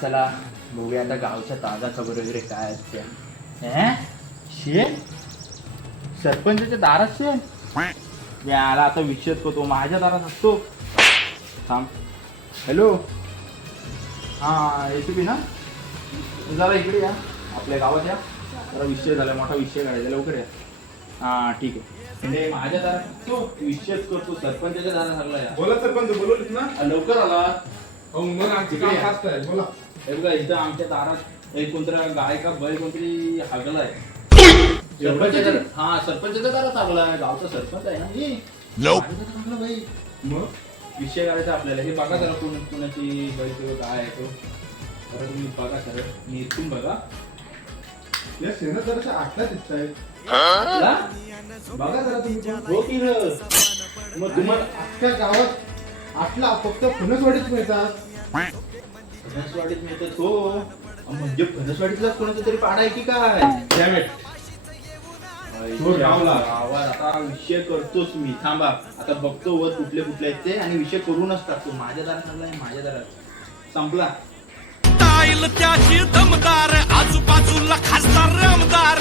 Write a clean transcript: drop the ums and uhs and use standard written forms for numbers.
चला बघूया आता गावच्या ताजा खबर वगैरे काय असते. शेण सरपंचाच्या दारात शेण याला आता विषय करतो माझ्या दारात असतो. थांब. हॅलो हा एसीपी ना जरा इकडे या आपल्या गावात या. जरा विषय झाला मोठा विषय काढायचा लवकर या. हा ठीक आहे. म्हणजे माझ्या दारात तो विषयच करतो सरपंचाच्या दारात आला या. बोला सरपंच बोलवलीत ना लवकर आला. हो मग आमची काम फास्ट आहे बोला. हे बघा इथं आमच्या दारात एक कोणतरी गाय का बैल कोणतरी हागलाय. हा सरपंचाच्या दारात हागलाय. गावचा सरपंच आहे ना मी. हागला बाई. मग विषय काढायचा आपल्याला. हे बघा जरा कोणाची बैल किंवा गाय आहे तो. जरा तुम्ही बघा सर मी इथून बघा. या शेणात जराशा आटला दिसत आहे. बघा जरा तुम्ही हो की मग तुम्हाला अख्ख्या गावात आटला फक्त फणसवाडीच मिळतात. फणसवाडीत मिळतात हो. म्हणजे फणसवाडीतला कोणाचा तरी पाडा आहे की काय. गावात आता विषय करतोच मी. थांबा आता बघतो वर कुठले कुठले आहेत ते आणि विषय करूनच टाकतो. माझ्या दारात आणलाय माझ्या दारात संपला. त्याची दमदार आजूबाजूला खासदार रमदार